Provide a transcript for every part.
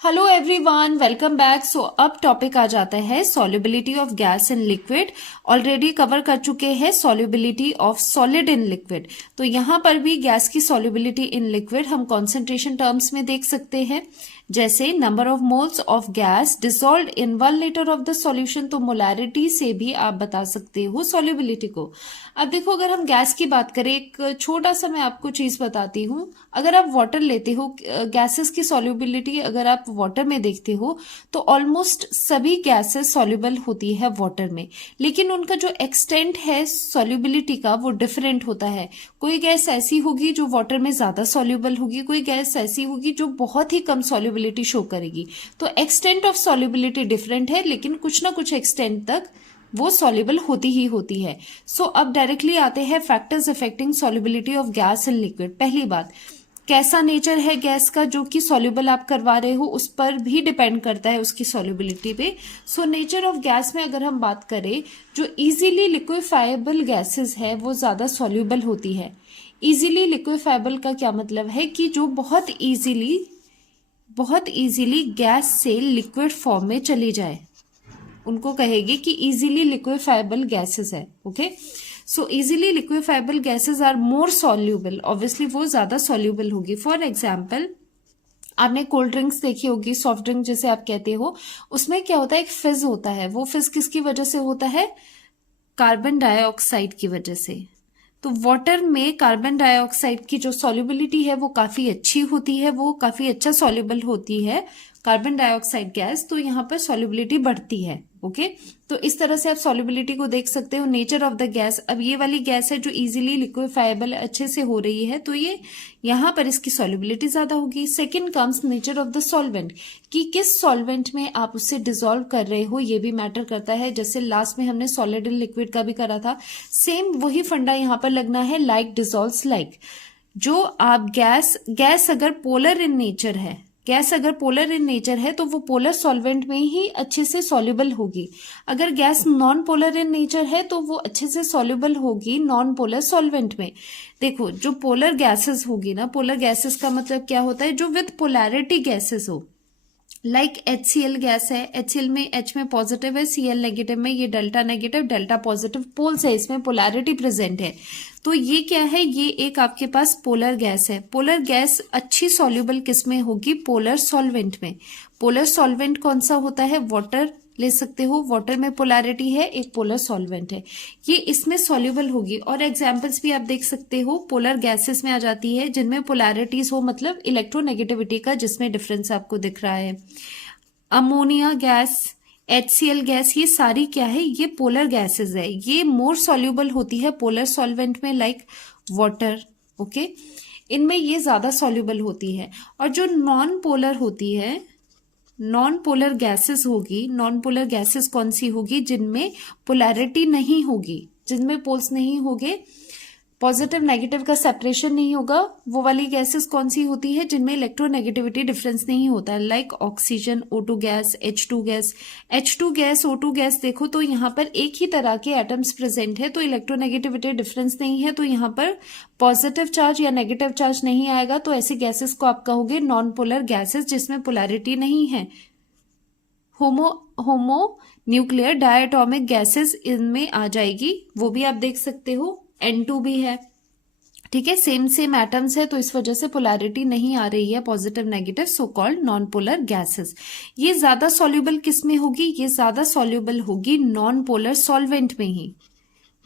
Hello everyone, welcome back. So अब topic आ जाता है solubility of gas in liquid. Already cover कर चुके हैं solubility of solid in liquid. तो यहाँ पर भी गैस की सॉल्युबिलिटी इन लिक्विड हम कॉन्सेंट्रेशन टर्म्स में देख सकते हैं, जैसे number of moles of gas dissolved in 1 litre of the solution. तो मोलैरिटी से भी आप बता सकते हो सॉल्युबिलिटी को। अब देखो, अगर हम गैस की बात करें, एक छोटा सा मैं आपको चीज बताती हूँ। अगर आप वाटर लेते हो, गैसेस की सॉल्युबिलिटी अगर आप वाटर में देखते हो तो ऑलमोस्ट सभी गैसेस सॉल्युबल होती है वाटर में, लेकिन उनका जो एक्सटेंट है सॉल्युबिलिटी का वो डिफरेंट होता है। कोई गैस ऐसी होगी जो वाटर में ज्यादा सॉल्युबल होगी, कोई गैस ऐसी होगी जो बहुत ही कम सॉल्युबिलिटी शो करेगी। तो एक्सटेंट ऑफ सॉल्युबिलिटी डिफरेंट है, लेकिन कुछ ना कुछ एक्सटेंट तक वो सॉल्युबल होती ही होती है। सो अब डायरेक्टली आते हैं factors affecting solubility of gas in liquid. पहली बात, कैसा नेचर है गैस का जो कि सॉल्युबल आप करवा रहे हो, उस पर भी डिपेंड करता है उसकी सॉल्युबिलिटी पे। सो नेचर ऑफ गैस में अगर हम बात करें, जो इजीली लिक्विफाइबल गैसेस है वो ज्यादा सॉल्युबल होती है। इजीली लिक्विफाइबल का क्या मतलब है कि जो बहुत इजीली गैस से लिक्विड फॉर्म में चली जाए, उनको कहेगी कि इजीली लिक्विफाइबल गैसेस है। Okay, so easily liquefiable gases are more soluble, obviously वो ज्यादा सॉल्यूबल होगी। फॉर एग्जाम्पल, आपने कोल्ड ड्रिंक्स देखी होगी, सॉफ्ट ड्रिंक जिसे आप कहते हो, उसमें क्या होता है, एक फिज होता है। वो फिज किसकी वजह से होता है? कार्बन डाइऑक्साइड की वजह से। तो वाटर में कार्बन डाइऑक्साइड की जो सॉल्युबिलिटी है वो काफी अच्छी होती है, वो काफी अच्छा सॉल्युबल होती है कार्बन डाइऑक्साइड गैस। तो यहाँ पर सॉल्युबिलिटी बढ़ती है। ओके, तो इस तरह से आप सॉल्युबिलिटी को देख सकते हो। नेचर ऑफ द गैस, अब ये वाली गैस है जो इजीली लिक्विफाइबल अच्छे से हो रही है, तो ये यहाँ पर इसकी सॉल्युबिलिटी ज्यादा होगी। Second comes nature of the solvent, कि किस सॉल्वेंट में आप उससे डिसॉल्व कर रहे हो, ये भी मैटर करता है। जैसे लास्ट में हमने सॉलिड इन लिक्विड का भी करा था, सेम वही फंडा यहाँ पर लगना है। लाइक डिसॉल्व्स लाइक, जो आप गैस अगर पोलर इन नेचर है, गैस अगर पोलर इन नेचर है तो वो पोलर सॉल्वेंट में ही अच्छे से सॉल्युबल होगी। अगर gas non polar in nature है तो वो अच्छे से सॉल्युबल होगी नॉन पोलर सॉल्वेंट में। देखो, जो पोलर गैसेस होगी ना, पोलर गैसेस का मतलब क्या होता है? जो विद पोलैरिटी गैसेस हो। लाइक HCl गैस है, HCl में H में पॉजिटिव है, Cl नेगेटिव में, ये delta negative delta positive poles है, इसमें पोलैरिटी प्रेजेंट है। तो ये क्या है? ये एक आपके पास पोलर गैस है। पोलर गैस अच्छी सॉल्युबल किस में होगी? पोलर सॉल्वेंट में। पोलर सॉल्वेंट कौन सा होता है? वाटर ले सकते हो, वाटर में पोलैरिटी है, एक पोलर सॉल्वेंट है, ये इसमें सॉल्युबल होगी। और एग्जांपल्स भी आप देख सकते हो, पोलर गैसेस में आ जाती है जिनमें पोलैरिटीज हो, मतलब इलेक्ट्रोनेगेटिविटी का जिसमें डिफरेंस आपको दिख रहा है। अमोनिया गैस, HCl गैस, ये सारी क्या है? ये पोलर गैसेस है। ये मोर सॉल्युबल होती है पोलर सॉल्वेंट में, लाइक वाटर। ओके, इनमें ये ज्यादा सॉल्युबल होती है। और जो नॉन पोलर होती है, नॉन पोलर गैसेस होगी, नॉन पोलर गैसेस कौन सी होगी? जिनमें पोलैरिटी नहीं होगी, जिनमें पोल्स नहीं होंगे, पॉजिटिव नेगेटिव का सेपरेशन नहीं होगा, वो वाली गैसेस कौन सी होती है? जिनमें इलेक्ट्रोनेगेटिविटी डिफरेंस नहीं होता है। Like oxygen, O2 gas, H2 gas. H2 gas, O2 gas देखो तो यहाँ पर एक ही तरह के एटम्स प्रेजेंट है, तो इलेक्ट्रोनेगेटिविटी डिफरेंस नहीं है, तो यहाँ पर पॉजिटिव चार्ज या नेगेटिव चार्ज नहीं आएगा। तो ऐसी गैसेस को आप कहोगे नॉन पोलर गैसेस, जिसमें पोलैरिटी नहीं है। होमो न्यूक्लियर डायटोमिक गैसेस इनमें आ जाएगी, वो भी आप देख सकते हो। N2 भी है, ठीक है, सेम एटम्स है, तो इस वजह से पोलैरिटी नहीं आ रही है positive negative, so called non polar gases. ये ज्यादा सॉल्युबल किस में होगी? ये ज्यादा सॉल्युबल होगी नॉन पोलर सॉल्वेंट में ही,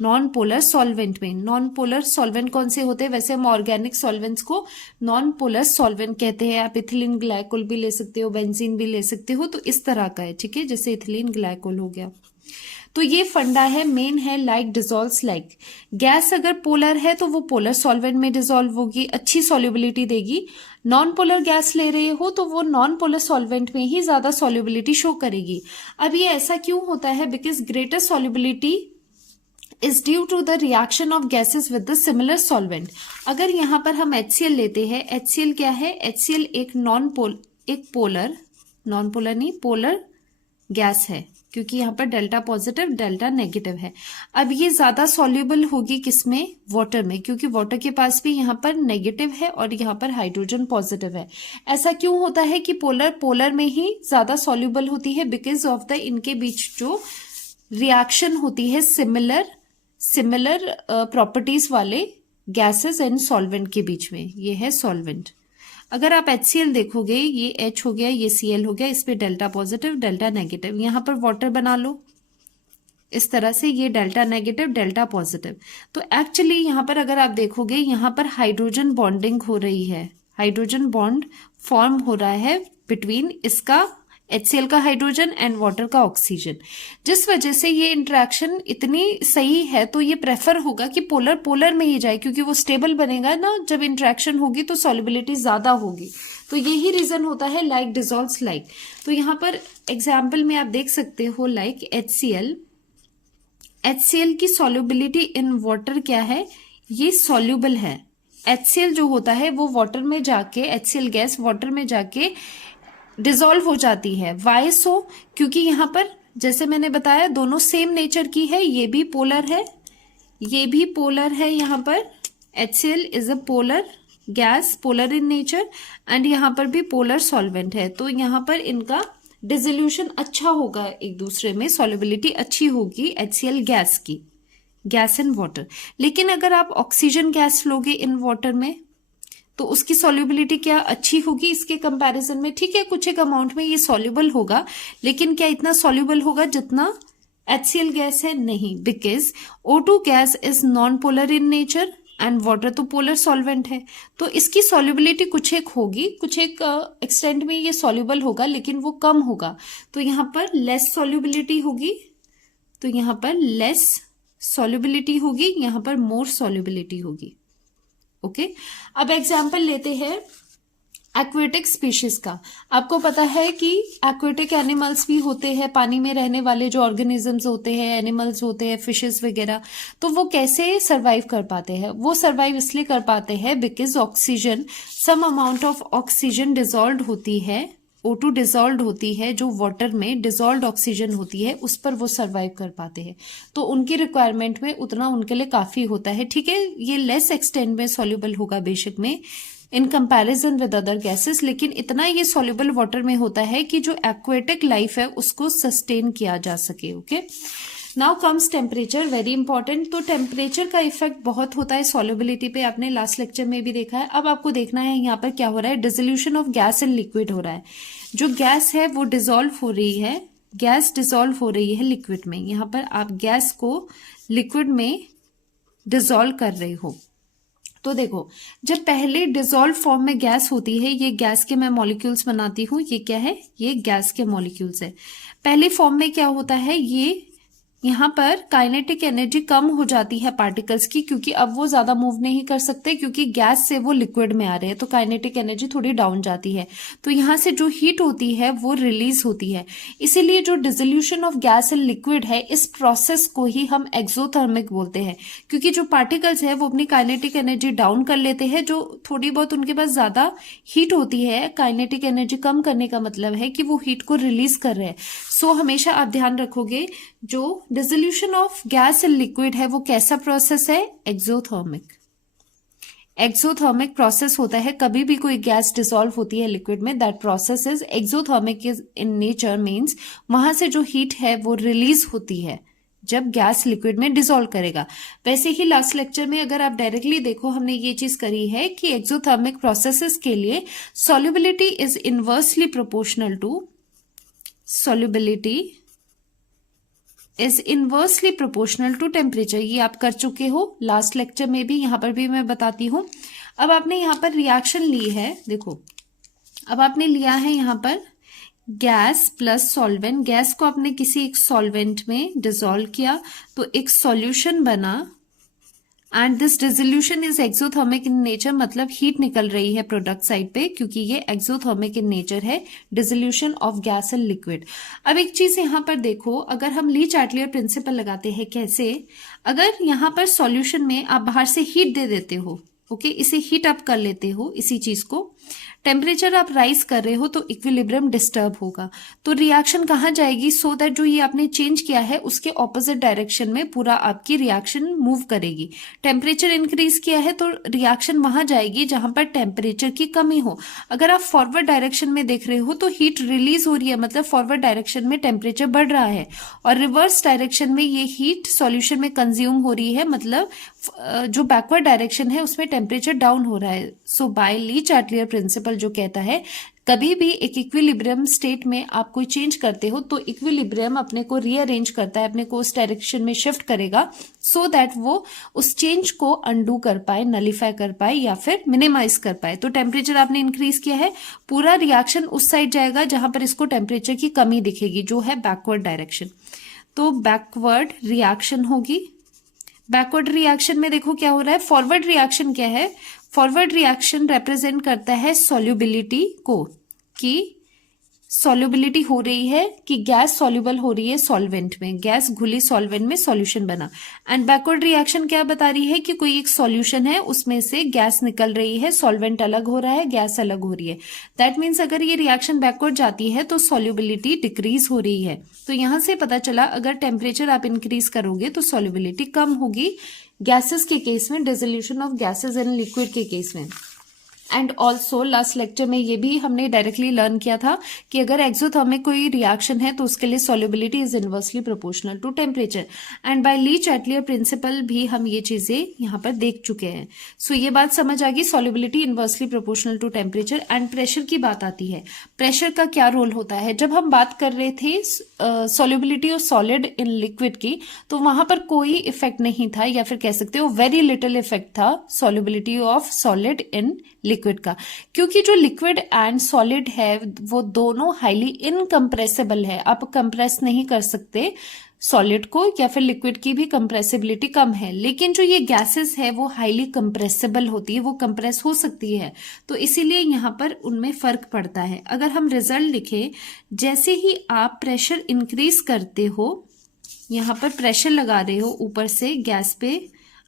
नॉन पोलर सॉल्वेंट में। नॉन पोलर सॉल्वेंट कौन से होते हैं? वैसे हम ऑर्गेनिक सॉल्वेंट्स को नॉन पोलर सॉल्वेंट कहते हैं। आप इथिलीन ग्लाइकोल भी ले सकते हो, बेंजीन भी ले सकते हो, तो इस तरह का है, ठीक है, जैसे इथिलीन ग्लाइकोल हो गया। तो ये फंडा है, मेन है। लाइक डिसॉल्व्स लाइक, गैस अगर पोलर है तो वो पोलर सॉल्वेंट में डिसॉल्व होगी, अच्छी सॉल्युबिलिटी देगी। नॉन पोलर गैस ले रहे हो तो वो नॉन पोलर सॉल्वेंट में ही ज्यादा सॉल्युबिलिटी शो करेगी। अब ये ऐसा क्यों होता है? Because greater solubility is due to the reaction of gases with the similar solvent. अगर यहाँ पर हम HCl लेते हैं, HCl क्या है? HCl एक पोलर गैस है, क्योंकि यहाँ पर डेल्टा पॉजिटिव डेल्टा नेगेटिव है। अब ये ज्यादा सॉल्युबल होगी किसमें, वाटर में, क्योंकि वाटर के पास भी यहाँ पर नेगेटिव है और यहाँ पर हाइड्रोजन पॉजिटिव है। ऐसा क्यों होता है कि पोलर में ही ज्यादा सॉल्युबल होती है, बिकॉज ऑफ द इनके बीच जो रिएक्शन होती है सिमिलर प्रॉपर्टीज वाले गैसेस एंड सॉल्वेंट के बीच में, ये है सॉल्वेंट। अगर आप HCl देखोगे, ये H हो गया, ये Cl हो गया, इस पे डेल्टा पॉजिटिव डेल्टा नेगेटिव, यहां पर वाटर बना लो इस तरह से, ये डेल्टा नेगेटिव डेल्टा पॉजिटिव। तो एक्चुअली यहां पर अगर आप देखोगे, यहां पर हाइड्रोजन बॉन्डिंग हो रही है, हाइड्रोजन बॉन्ड फॉर्म हो रहा है बिटवीन इसका HCl का हाइड्रोजन एंड वाटर का ऑक्सीजन, जिस वजह से ये इंटरेक्शन इतनी सही है। तो ये प्रेफर होगा कि पोलर में ही जाए, क्योंकि वो स्टेबल बनेगा ना, जब इंटरेक्शन होगी तो सॉल्युबिलिटी ज्यादा होगी। तो यही रीजन होता है लाइक डिसॉल्व्स लाइक। तो यहाँ पर एग्जाम्पल में आप देख सकते हो लाइक HCl की सॉल्युबिलिटी इन वाटर क्या है, ये सॉल्युबल है। HCl जो होता है वो वाटर में जाके, HCl गैस वाटर में जाके डिसॉल्व हो जाती है। वाई सो, क्योंकि यहां पर जैसे मैंने बताया दोनों सेम नेचर की है, ये भी पोलर है, ये भी पोलर है। यहां पर HCl is a polar gas, polar in nature, and यहां पर भी पोलर सॉल्वेंट है। तो यहां पर इनका डिसोल्यूशन अच्छा होगा एक दूसरे में, सॉल्युबिलिटी अच्छी होगी HCl गैस की, गैस इन वाटर। लेकिन अगर आप ऑक्सीजन गैस लोगे इन वाटर में तो उसकी सॉल्युबिलिटी क्या अच्छी होगी इसके कंपैरिजन में। ठीक है, कुछ एक अमाउंट में ये सॉल्युबल होगा, लेकिन क्या इतना सॉल्युबल होगा जितना HCl गैस है? नहीं, because O2 gas is non polar in nature and water तो पोलर सॉल्वेंट है। तो इसकी सॉल्युबिलिटी कुछ एक होगी, कुछ एक एक्सटेंट में ये सॉल्युबल होगा, लेकिन वो कम होगा। तो यहां पर लेस सॉल्युबिलिटी होगी, तो यहां पर लेस सॉल्युबिलिटी होगी, यहां पर मोर सॉल्युबिलिटी होगी। ओके अब एग्जाम्पल लेते हैं एक्वेटिक स्पीशीज का। आपको पता है कि एक्वेटिक एनिमल्स भी होते हैं, पानी में रहने वाले जो ऑर्गेनिजम्स होते हैं, एनिमल्स होते हैं, फिशेस वगैरह। तो वो कैसे सरवाइव कर पाते हैं? वो सरवाइव इसलिए कर पाते हैं because oxygen, some amount of oxygen dissolve होती है, O2 डिसॉल्व होती है, जो वाटर में डिसॉल्व ऑक्सीजन होती है, उस पर वो सरवाइव कर पाते हैं। तो उनकी रिक्वायरमेंट में उतना उनके लिए काफी होता है। ठीक है, ये लेस एक्सटेंट में सॉल्युबल होगा बेशक में in comparison with other gases, लेकिन इतना ये सॉल्युबल वाटर में होता है कि जो एक्वेटिक लाइफ है उसको सस्टेन किया जा सके। Okay, now comes temperature, very important. तो टेम्परेचर का इफेक्ट बहुत होता है सॉल्युबिलिटी पे, आपने लास्ट लेक्चर में भी देखा है। अब आपको देखना है यहाँ पर क्या हो रहा है, dissolution of gas in liquid हो रहा है। जो गैस है वो डिसॉल्व हो रही है, गैस डिसॉल्व हो रही है लिक्विड में। यहाँ पर आप गैस को लिक्विड में डिसॉल्व कर रहे हो। तो देखो, जब पहले डिसॉल्व फॉर्म में गैस होती है, ये गैस के मैं मॉलिक्यूल्स बनाती हूं, ये क्या है, ये गैस के मॉलिक्यूल्स है। पहले फॉर्म में क्या होता है, ये यहाँ पर काइनेटिक एनर्जी कम हो जाती है पार्टिकल्स की, क्योंकि अब वो ज्यादा मूव नहीं कर सकते, क्योंकि गैस से वो लिक्विड में आ रहे हैं, तो काइनेटिक एनर्जी थोड़ी डाउन जाती है। तो यहाँ से जो हीट होती है वो रिलीज होती है। इसीलिए जो dissolution of gas in liquid है, इस प्रोसेस को ही हम एक्सोथर्मिक बोलते हैं, क्योंकि जो पार्टिकल्स है वो अपनी काइनेटिक एनर्जी डाउन कर लेते हैं। जो थोड़ी बहुत उनके पास ज्यादा हीट होती है, काइनेटिक एनर्जी कम करने का मतलब है कि वो हीट को रिलीज कर रहे हैं। सो हमेशा आप ध्यान रखोगे, जो dissolution of gas in liquid है वो कैसा प्रोसेस है, एक्सोथर्मिक। एक्सोथर्मिक प्रोसेस होता है। कभी भी कोई गैस डिसॉल्व होती है लिक्विड में, that process is exothermic in nature, means वहां से जो हीट है वो रिलीज होती है जब गैस लिक्विड में डिसॉल्व करेगा। वैसे ही लास्ट लेक्चर में अगर आप डायरेक्टली देखो, हमने ये चीज करी है कि एक्सोथर्मिक प्रोसेसेस के लिए solubility is inversely proportional to, solubility is inversely proportional to temperature। ये आप कर चुके हो लास्ट लेक्चर में भी, यहां पर भी मैं बताती हूं। अब आपने यहां पर रिएक्शन ली है, देखो अब आपने लिया है यहां पर गैस प्लस सॉल्वेंट। गैस को आपने किसी एक सॉल्वेंट में डिसॉल्व किया तो एक सॉल्यूशन बना, and this dissolution is exothermic in nature, मतलब हीट निकल रही है प्रोडक्ट साइड पे, क्योंकि ये एक्सोथर्मिक इन नेचर है, dissolution of gas in liquid. अब एक चीज यहां पर देखो, अगर हम ली चार्टलियर प्रिंसिपल लगाते हैं, कैसे, अगर यहां पर सॉल्यूशन में आप बाहर से हीट दे देते हो, ओके, इसे हीट अप कर लेते हो इसी चीज को, टेम्परेचर आप राइज कर रहे हो तो इक्विलिब्रियम डिस्टर्ब होगा, तो रिएक्शन कहाँ जाएगी, सो दैट जो ये आपने चेंज किया है उसके ऑपोजिट डायरेक्शन में पूरा आपकी रिएक्शन मूव करेगी। टेम्परेचर इंक्रीज किया है तो रिएक्शन वहां जाएगी जहां पर टेम्परेचर की कमी हो। अगर आप फॉरवर्ड डायरेक्शन में देख रहे हो तो हीट रिलीज हो रही है, मतलब फॉरवर्ड डायरेक्शन में टेम्परेचर बढ़ रहा है, और रिवर्स डायरेक्शन में ये हीट सॉल्यूशन में कंज्यूम हो रही है, मतलब जो बैकवर्ड डायरेक्शन है उसमें टेम्परेचर डाउन हो रहा है। सो बाय ली चार्टियर प्रिंसिपल जो कहता है कभी भी एक इक्विलिब्रियम स्टेट में आप कोई चेंज करते हो तो इक्विलिब्रियम अपने को रीअरेंज करता है, अपने को उस डायरेक्शन में शिफ्ट करेगा सो दैट वो उस चेंज को अंडू कर पाए, नलीफाई कर पाए या फिर मिनिमाइज कर पाए। तो टेम्परेचर आपने इंक्रीज किया है, पूरा रिएक्शन उस साइड जाएगा जहां पर इसको टेम्परेचर की कमी दिखेगी, जो है बैकवर्ड डायरेक्शन। तो बैकवर्ड रिएक्शन होगी। बैकवर्ड रिएक्शन में देखो क्या हो रहा है, फॉरवर्ड रिएक्शन क्या है, फॉरवर्ड रिएक्शन रिप्रेजेंट करता है सॉल्युबिलिटी को, कि सॉल्युबिलिटी हो रही है, कि गैस सॉल्युबल हो रही है सॉल्वेंट में, गैस घुली सॉल्वेंट में सॉल्यूशन बना। एंड बैकवर्ड रिएक्शन क्या बता रही है कि कोई एक सॉल्यूशन है उसमें से गैस निकल रही है, सॉल्वेंट अलग हो रहा है, गैस अलग हो रही है। दैट मीन्स अगर ये रिएक्शन बैकवर्ड जाती है तो सॉल्युबिलिटी डिक्रीज हो रही है। तो यहां से पता चला अगर टेम्परेचर आप इंक्रीज करोगे तो सॉल्युबिलिटी कम होगी गैसेस के केस में, dissolution of gases in liquid के केस में। एंड ऑल्सो लास्ट लेक्चर में ये भी हमने डायरेक्टली लर्न किया था कि अगर एक्सोथर्मिक कोई रिएक्शन है तो उसके लिए solubility is inversely proportional to temperature. And by Le Chatelier principle भी हम ये चीजें यहाँ पर देख चुके हैं। सो ये बात समझ आ गई, solubility inversely proportional to temperature. And pressure की बात आती है, प्रेशर का क्या रोल होता है। जब हम बात कर रहे थे solubility of solid in liquid की, तो वहां पर कोई इफेक्ट नहीं था, या फिर कह सकते हो वेरी लिटिल इफेक्ट था solubility of solid in liquid का, क्योंकि जो लिक्विड एंड सॉलिड है वो दोनों हाईली इनकम्प्रेसिबल है। आप कंप्रेस नहीं कर सकते सॉलिड को, या फिर लिक्विड की भी कंप्रेसिबिलिटी कम है। लेकिन जो ये गैसेस है वो हाईली कंप्रेसिबल होती है, वो कंप्रेस हो सकती है, तो इसीलिए यहाँ पर उनमें फर्क पड़ता है। अगर हम रिजल्ट लिखें, जैसे ही आप प्रेशर इंक्रीज करते हो, यहाँ पर प्रेशर लगा रहे हो ऊपर से गैस पे,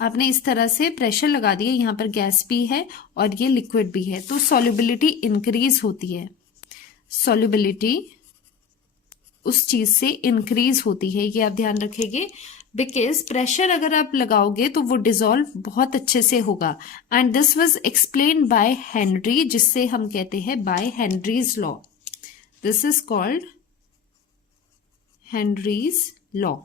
आपने इस तरह से प्रेशर लगा दिया, यहाँ पर गैस भी है और ये लिक्विड भी है, तो सॉल्युबिलिटी इंक्रीज होती है। सॉल्युबिलिटी उस चीज से इंक्रीज होती है, ये आप ध्यान रखेंगे, बिकॉज प्रेशर अगर आप लगाओगे तो वो डिसॉल्व बहुत अच्छे से होगा। And this was explain by Henry, जिससे हम कहते हैं by Henry's law. This is called Henry's law.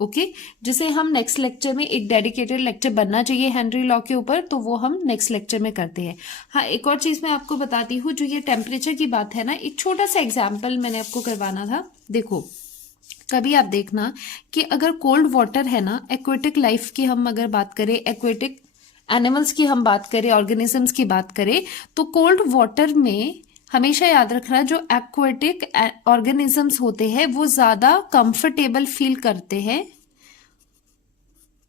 Okay, जिसे हम नेक्स्ट लेक्चर में, एक डेडिकेटेड लेक्चर बनना चाहिए हेनरी लॉ के ऊपर, तो वो हम नेक्स्ट लेक्चर में करते हैं। हाँ, एक और चीज मैं आपको बताती हूँ, जो ये टेम्परेचर की बात है ना, एक छोटा सा एग्जाम्पल मैंने आपको करवाना था। देखो, कभी आप देखना कि अगर कोल्ड वाटर है ना, एक्वेटिक लाइफ की हम अगर बात करें, एक्वेटिक एनिमल्स की हम बात करें, ऑर्गेनिजम्स की बात करें, तो कोल्ड वाटर में हमेशा याद रखना, जो एक्वेटिक ऑर्गेनिजम्स होते हैं वो ज्यादा कंफर्टेबल फील करते हैं,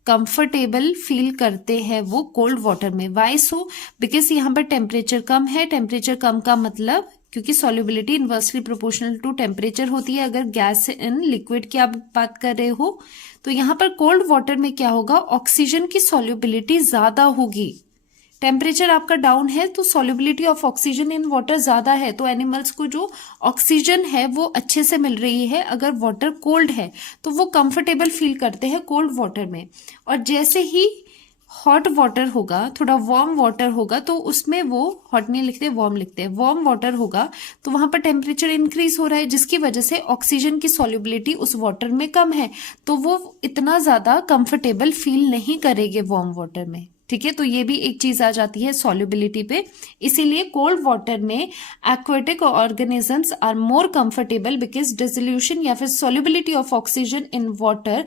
कंफर्टेबल फील करते हैं वो कोल्ड वाटर में। Why so? बिकॉज यहाँ पर टेम्परेचर कम है। टेम्परेचर कम का मतलब, क्योंकि solubility inversely proportional to temperature होती है अगर गैस इन लिक्विड की आप बात कर रहे हो, तो यहाँ पर कोल्ड वाटर में क्या होगा, ऑक्सीजन की सॉल्युबिलिटी ज्यादा होगी। टेम्परेचर आपका डाउन है तो solubility of oxygen in water ज्यादा है, तो एनिमल्स को जो ऑक्सीजन है वो अच्छे से मिल रही है। अगर वाटर कोल्ड है तो वो कंफर्टेबल फील करते हैं कोल्ड वाटर में। और जैसे ही हॉट वाटर होगा, थोड़ा वार्म वाटर होगा, तो उसमें वो हॉट नहीं लिखते, वार्म लिखते हैं, वार्म वाटर होगा तो वहां पर टेम्परेचर इंक्रीज हो रहा है, जिसकी वजह से ऑक्सीजन की सॉल्युबिलिटी उस वाटर में कम है, तो वो इतना ज्यादा कंफर्टेबल फील नहीं करेंगे वार्म वाटर में। ठीक है, तो ये भी एक चीज आ जाती है सॉल्युबिलिटी पे। इसीलिए कोल्ड वाटर में aquatic organisms are more comfortable because dissolution या फिर solubility of oxygen in water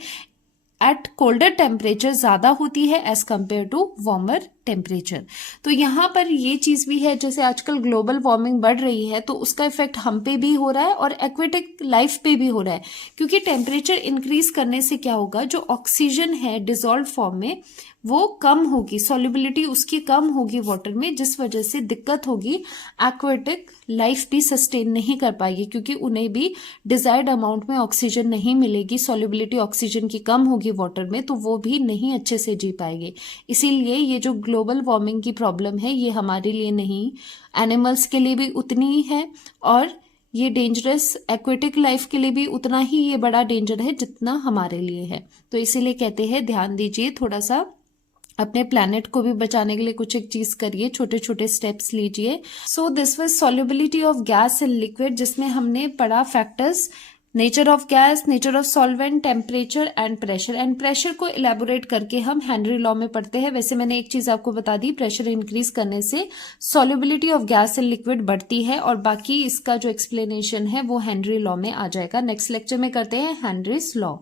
at colder temperature ज्यादा होती है as compare to warmer temperature. तो यहाँ पर ये चीज भी है, जैसे आजकल ग्लोबल वार्मिंग बढ़ रही है तो उसका इफेक्ट हम पे भी हो रहा है और एक्वेटिक लाइफ पे भी हो रहा है, क्योंकि टेम्परेचर इंक्रीज करने से क्या होगा, जो ऑक्सीजन है डिसॉल्व फॉर्म में वो कम होगी, सॉल्युबिलिटी उसकी कम होगी वाटर में, जिस वजह से दिक्कत होगी, एक्वेटिक लाइफ भी सस्टेन नहीं कर पाएगी, क्योंकि उन्हें भी डिजायर्ड अमाउंट में ऑक्सीजन नहीं मिलेगी, सॉल्युबिलिटी ऑक्सीजन की कम होगी वाटर में, तो वो भी नहीं अच्छे से जी पाएंगे। इसीलिए ये जो ग्लोबल वार्मिंग की प्रॉब्लम है ये हमारे लिए नहीं, एनिमल्स के लिए भी उतनी ही है, और ये डेंजरस एक्वेटिक लाइफ के लिए भी उतना ही ये बड़ा डेंजर है जितना हमारे लिए है। तो इसीलिए कहते हैं ध्यान दीजिए, थोड़ा सा अपने प्लैनेट को भी बचाने के लिए कुछ एक चीज करिए, छोटे छोटे स्टेप्स लीजिए। So this was solubility of gas in liquid, जिसमें हमने पढ़ा factors, nature of gas, nature of solvent, temperature and pressure. And pressure को इलेबोरेट करके हम हेनरी लॉ में पढ़ते हैं। वैसे मैंने एक चीज आपको बता दी, प्रेशर इंक्रीज करने से solubility of gas in liquid बढ़ती है, और बाकी इसका जो एक्सप्लेनेशन है वो हेनरी लॉ में आ जाएगा। नेक्स्ट लेक्चर में करते हैं हेनरीज लॉ।